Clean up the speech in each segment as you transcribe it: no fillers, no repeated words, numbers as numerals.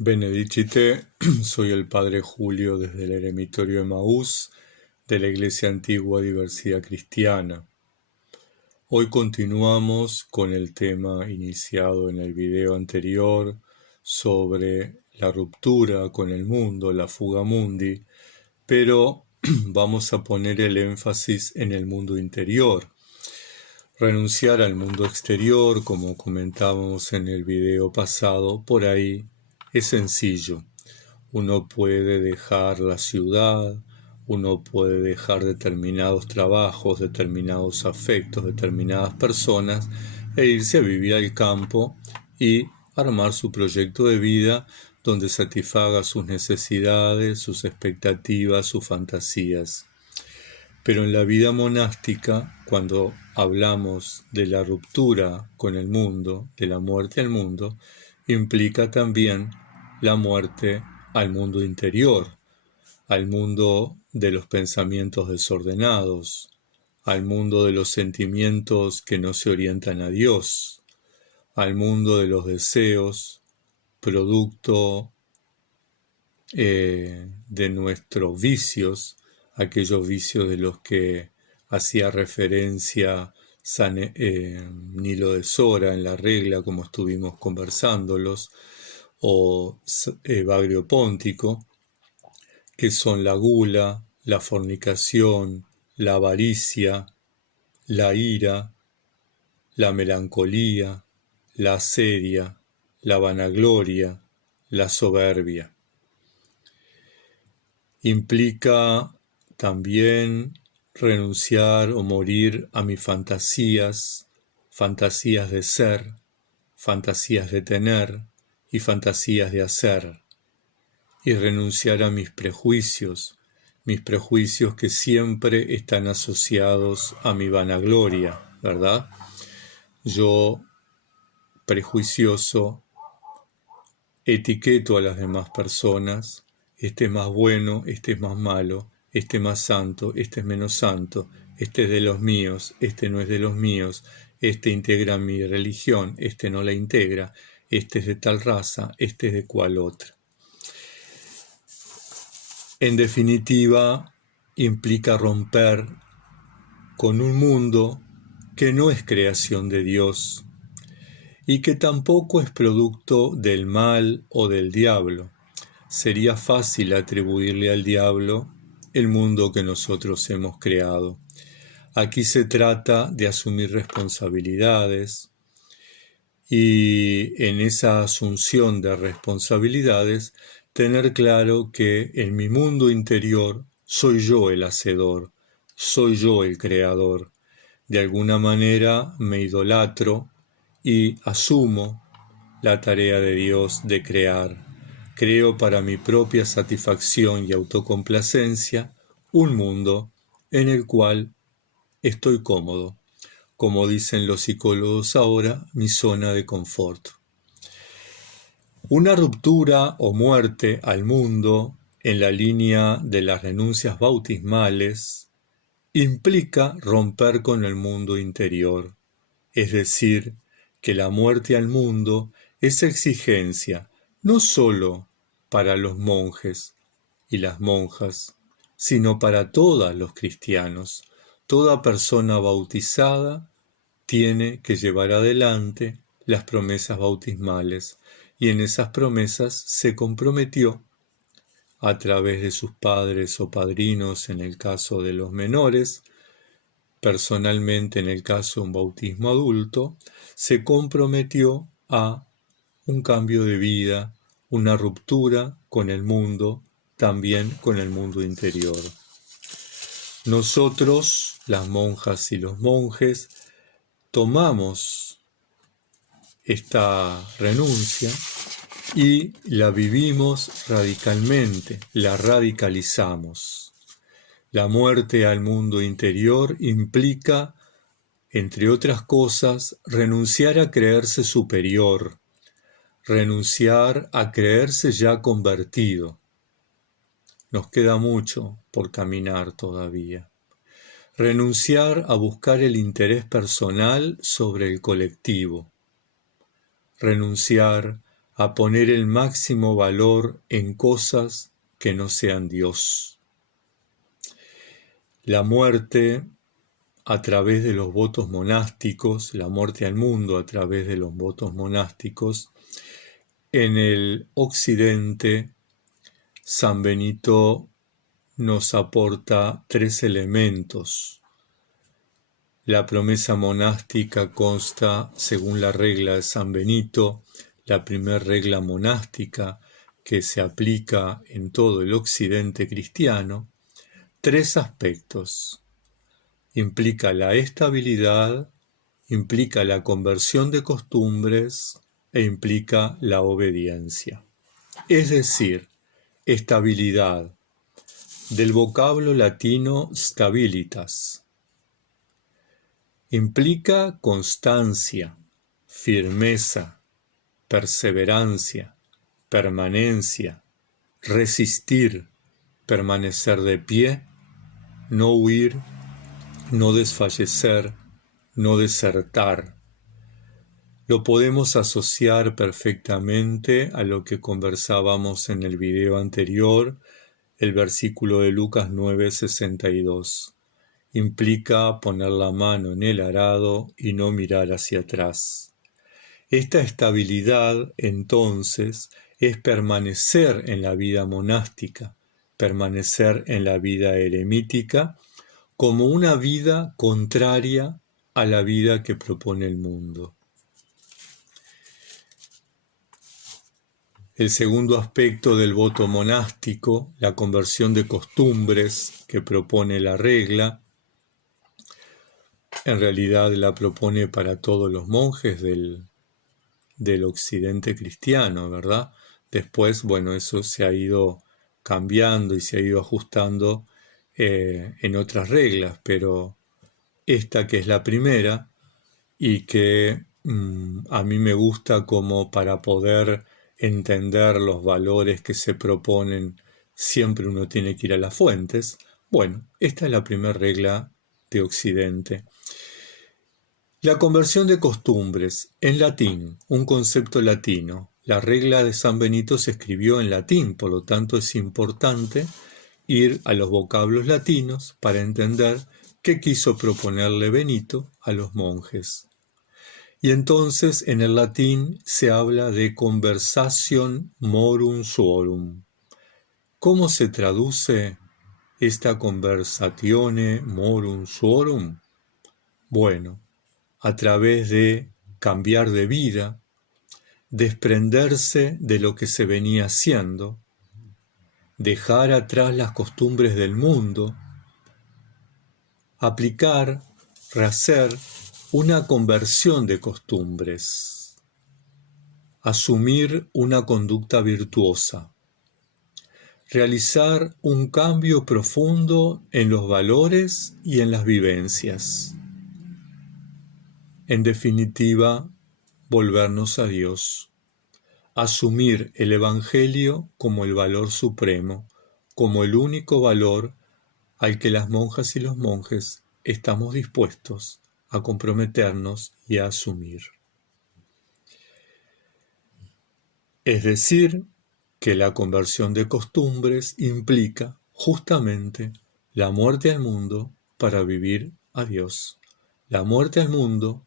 Benedicite, soy el Padre Julio desde el Eremitorio Emaús de la Iglesia Antigua Diversidad Cristiana. Hoy continuamos con el tema iniciado en el video anterior sobre la ruptura con el mundo, la fuga mundi, pero vamos a poner el énfasis en el mundo interior. Renunciar al mundo exterior, como comentábamos en el video pasado, por ahí es sencillo. Uno puede dejar la ciudad, uno puede dejar determinados trabajos, determinados afectos, determinadas personas e irse a vivir al campo y armar su proyecto de vida donde satisfaga sus necesidades, sus expectativas, sus fantasías. Pero en la vida monástica, cuando hablamos de la ruptura con el mundo, de la muerte al mundo, implica también la muerte al mundo interior, al mundo de los pensamientos desordenados, al mundo de los sentimientos que no se orientan a Dios, al mundo de los deseos, producto de nuestros vicios, aquellos vicios de los que hacía referencia Nilo de Sora en la regla, como estuvimos conversándolos, o Bagrio Póntico, que son la gula, la fornicación, la avaricia, la ira, la melancolía, la asedia, la vanagloria, la soberbia. Implica también renunciar o morir a mis fantasías, fantasías de ser, fantasías de tener y fantasías de hacer, y renunciar a mis prejuicios que siempre están asociados a mi vanagloria, ¿verdad? Yo, prejuicioso, etiqueto a las demás personas: este es más bueno, este es más malo, este es más santo, este es menos santo, este es de los míos, este no es de los míos, este integra mi religión, este no la integra, este es de tal raza, este es de cual otra. En definitiva, implica romper con un mundo que no es creación de Dios y que tampoco es producto del mal o del diablo. Sería fácil atribuirle al diablo el mundo que nosotros hemos creado. Aquí se trata de asumir responsabilidades y en esa asunción de responsabilidades tener claro que en mi mundo interior soy yo el hacedor, soy yo el creador. De alguna manera me idolatro y asumo la tarea de Dios de crear. Creo para mi propia satisfacción y autocomplacencia un mundo en el cual estoy cómodo, como dicen los psicólogos ahora, mi zona de confort. Una ruptura o muerte al mundo en la línea de las renuncias bautismales implica romper con el mundo interior, es decir, que la muerte al mundo es exigencia no sólo para los monjes y las monjas, sino para todos los cristianos. Toda persona bautizada tiene que llevar adelante las promesas bautismales, y en esas promesas se comprometió a través de sus padres o padrinos en el caso de los menores, personalmente en el caso de un bautismo adulto, se comprometió a un cambio de vida, una ruptura con el mundo, también con el mundo interior. Nosotros, las monjas y los monjes, tomamos esta renuncia y la vivimos radicalmente, la radicalizamos. La muerte al mundo interior implica, entre otras cosas, renunciar a creerse superior, renunciar a creerse ya convertido. Nos queda mucho por caminar todavía. Renunciar a buscar el interés personal sobre el colectivo. Renunciar a poner el máximo valor en cosas que no sean Dios. La muerte a través de los votos monásticos, la muerte al mundo a través de los votos monásticos, en el occidente, San Benito nos aporta 3 elementos. La promesa monástica consta, según la regla de San Benito, la primera regla monástica que se aplica en todo el occidente cristiano, 3 aspectos. Implica la estabilidad, implica la conversión de costumbres e implica la obediencia. Es decir, estabilidad, del vocablo latino stabilitas. Implica constancia, firmeza, perseverancia, permanencia, resistir, permanecer de pie, no huir, no desfallecer, no desertar. Lo podemos asociar perfectamente a lo que conversábamos en el video anterior, el versículo de Lucas 9:62. Implica poner la mano en el arado y no mirar hacia atrás. Esta estabilidad, entonces, es permanecer en la vida monástica, permanecer en la vida eremítica, como una vida contraria a la vida que propone el mundo. El segundo aspecto del voto monástico, la conversión de costumbres que propone la regla, en realidad la propone para todos los monjes del occidente cristiano, ¿verdad? Después, bueno, eso se ha ido cambiando y se ha ido ajustando en otras reglas, pero esta que es la primera y que a mí me gusta como para poder entender los valores que se proponen, siempre uno tiene que ir a las fuentes. Bueno, esta es la primera regla de Occidente. La conversión de costumbres, en latín, un concepto latino. La regla de San Benito se escribió en latín, por lo tanto es importante ir a los vocablos latinos para entender qué quiso proponerle Benito a los monjes. Y entonces en el latín se habla de conversation morum suorum. ¿Cómo se traduce esta conversatione morum suorum? Bueno, a través de cambiar de vida, desprenderse de lo que se venía haciendo, dejar atrás las costumbres del mundo, aplicar, rehacer una conversión de costumbres, asumir una conducta virtuosa, realizar un cambio profundo en los valores y en las vivencias. En definitiva, volvernos a Dios, asumir el Evangelio como el valor supremo, como el único valor al que las monjas y los monjes estamos dispuestos a comprometernos y a asumir. Es decir, que la conversión de costumbres implica justamente la muerte al mundo para vivir a Dios. La muerte al mundo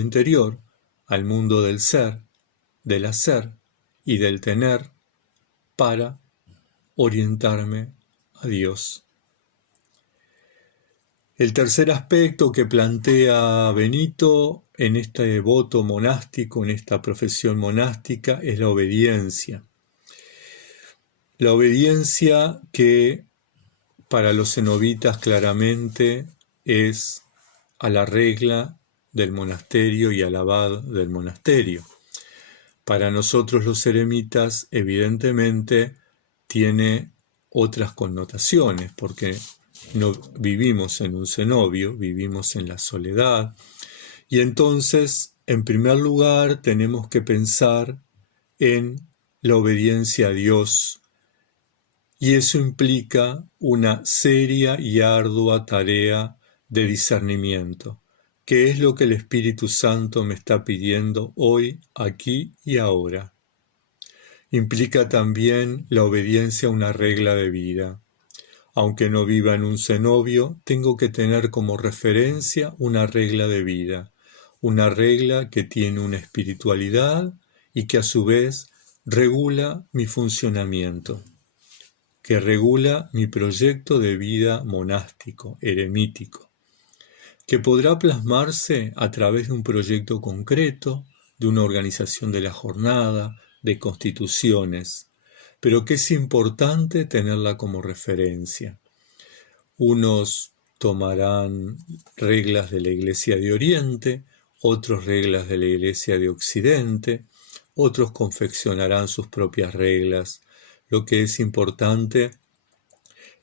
interior, al mundo del ser, del hacer y del tener, para orientarme a Dios. El tercer aspecto que plantea Benito en este voto monástico, en esta profesión monástica, es la obediencia. La obediencia que para los cenobitas claramente es a la regla del monasterio y al abad del monasterio. Para nosotros los eremitas, evidentemente, tiene otras connotaciones, porque no vivimos en un cenobio, vivimos en la soledad, y entonces, en primer lugar, tenemos que pensar en la obediencia a Dios, y eso implica una seria y ardua tarea de discernimiento. ¿Qué es lo que el Espíritu Santo me está pidiendo hoy, aquí y ahora? Implica también la obediencia a una regla de vida. Aunque no viva en un cenobio, tengo que tener como referencia una regla de vida, una regla que tiene una espiritualidad y que a su vez regula mi funcionamiento, que regula mi proyecto de vida monástico, eremítico, que podrá plasmarse a través de un proyecto concreto, de una organización de la jornada, de constituciones, pero que es importante tenerla como referencia. Unos tomarán reglas de la Iglesia de Oriente, otros reglas de la Iglesia de Occidente, otros confeccionarán sus propias reglas. Lo que es importante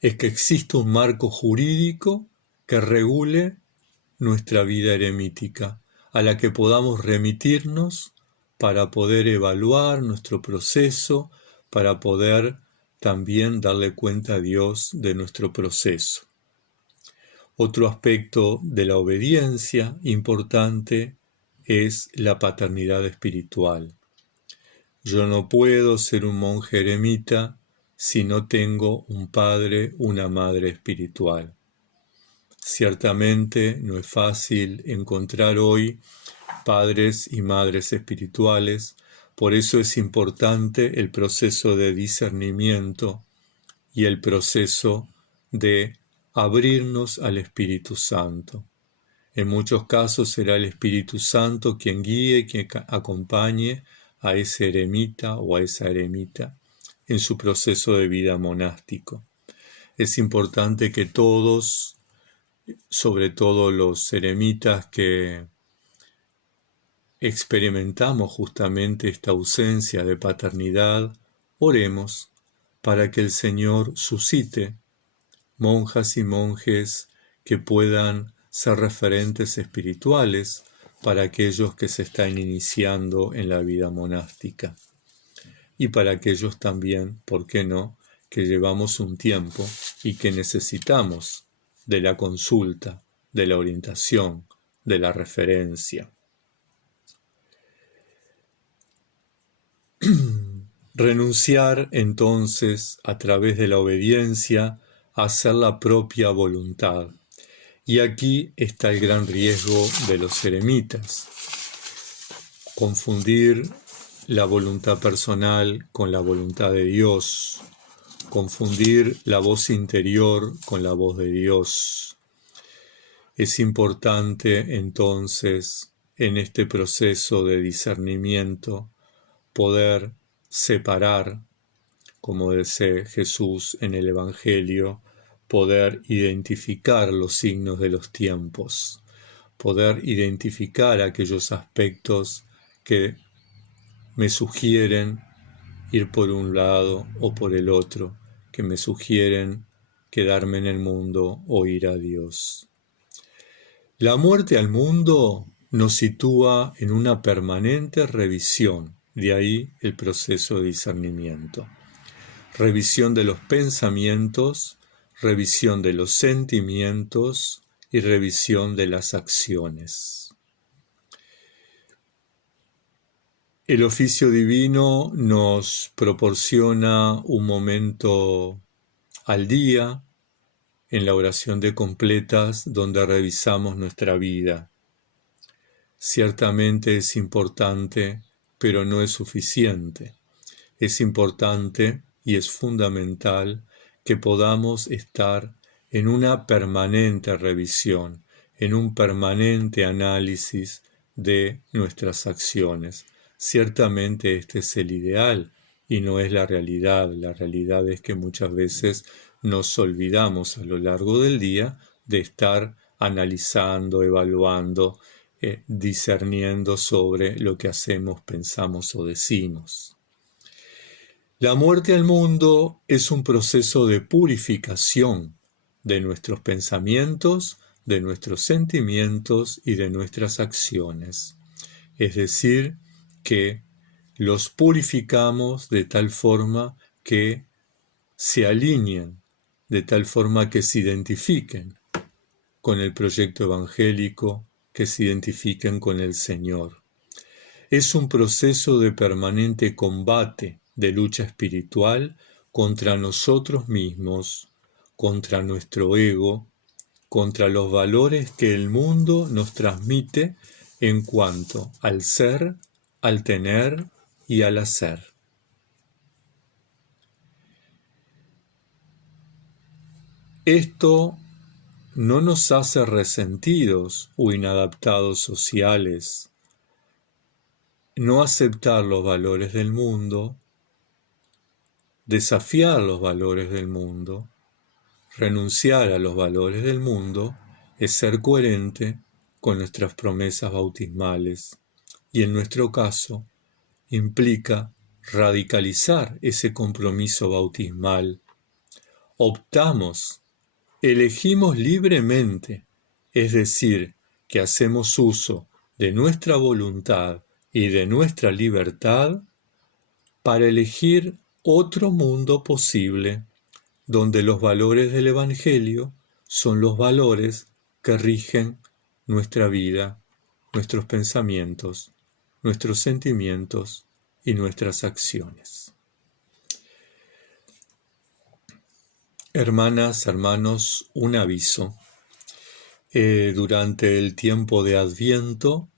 es que exista un marco jurídico que regule nuestra vida eremítica, a la que podamos remitirnos para poder evaluar nuestro proceso, para poder también darle cuenta a Dios de nuestro proceso. Otro aspecto de la obediencia importante es la paternidad espiritual. Yo no puedo ser un monje eremita si no tengo un padre, una madre espiritual. Ciertamente no es fácil encontrar hoy padres y madres espirituales, por eso es importante el proceso de discernimiento y el proceso de abrirnos al Espíritu Santo. En muchos casos será el Espíritu Santo quien guíe, quien acompañe a ese eremita o a esa eremita en su proceso de vida monástico. Es importante que todos, sobre todo los eremitas que experimentamos justamente esta ausencia de paternidad, oremos para que el Señor suscite monjas y monjes que puedan ser referentes espirituales para aquellos que se están iniciando en la vida monástica y para aquellos también, ¿por qué no?, que llevamos un tiempo y que necesitamos de la consulta, de la orientación, de la referencia. Renunciar entonces a través de la obediencia a hacer la propia voluntad. Y aquí está el gran riesgo de los eremitas. Confundir la voluntad personal con la voluntad de Dios. Confundir la voz interior con la voz de Dios. Es importante entonces en este proceso de discernimiento poder separar, como dice Jesús en el Evangelio, poder identificar los signos de los tiempos, poder identificar aquellos aspectos que me sugieren ir por un lado o por el otro, que me sugieren quedarme en el mundo o ir a Dios. La muerte al mundo nos sitúa en una permanente revisión, de ahí el proceso de discernimiento. Revisión de los pensamientos, revisión de los sentimientos y revisión de las acciones. El oficio divino nos proporciona un momento al día en la oración de completas donde revisamos nuestra vida. Ciertamente es importante, pero no es suficiente. Es importante y es fundamental que podamos estar en una permanente revisión, en un permanente análisis de nuestras acciones. Ciertamente este es el ideal y no es la realidad. La realidad es que muchas veces nos olvidamos a lo largo del día de estar analizando, evaluando, discerniendo sobre lo que hacemos, pensamos o decimos. La muerte al mundo es un proceso de purificación de nuestros pensamientos, de nuestros sentimientos y de nuestras acciones. Es decir, que los purificamos de tal forma que se alineen, de tal forma que se identifiquen con el proyecto evangélico, que se identifiquen con el Señor. Es un proceso de permanente combate de lucha espiritual contra nosotros mismos, contra nuestro ego, contra los valores que el mundo nos transmite en cuanto al ser, al tener y al hacer. Esto no nos hace resentidos o inadaptados sociales. No aceptar los valores del mundo, desafiar los valores del mundo, renunciar a los valores del mundo, es ser coherente con nuestras promesas bautismales y en nuestro caso implica radicalizar ese compromiso bautismal. Optamos, elegimos libremente, es decir, que hacemos uso de nuestra voluntad y de nuestra libertad para elegir otro mundo posible, donde los valores del Evangelio son los valores que rigen nuestra vida, nuestros pensamientos, nuestros sentimientos y nuestras acciones. Hermanas, hermanos, un aviso. Durante el tiempo de Adviento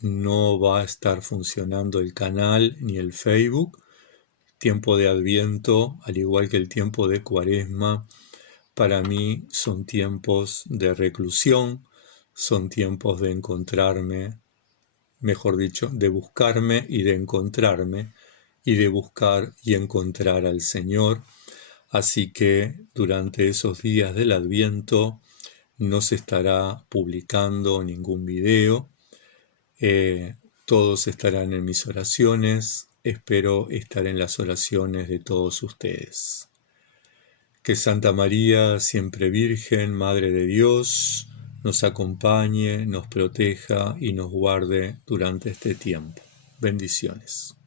no va a estar funcionando el canal ni el Facebook. Tiempo de Adviento, al igual que el tiempo de Cuaresma, para mí son tiempos de reclusión, son tiempos de encontrarme, mejor dicho, de buscarme y de encontrarme, y de buscar y encontrar al Señor. Así que durante esos días del Adviento no se estará publicando ningún video. Todos estarán en mis oraciones. Espero estar en las oraciones de todos ustedes. Que Santa María, siempre Virgen, Madre de Dios, nos acompañe, nos proteja y nos guarde durante este tiempo. Bendiciones.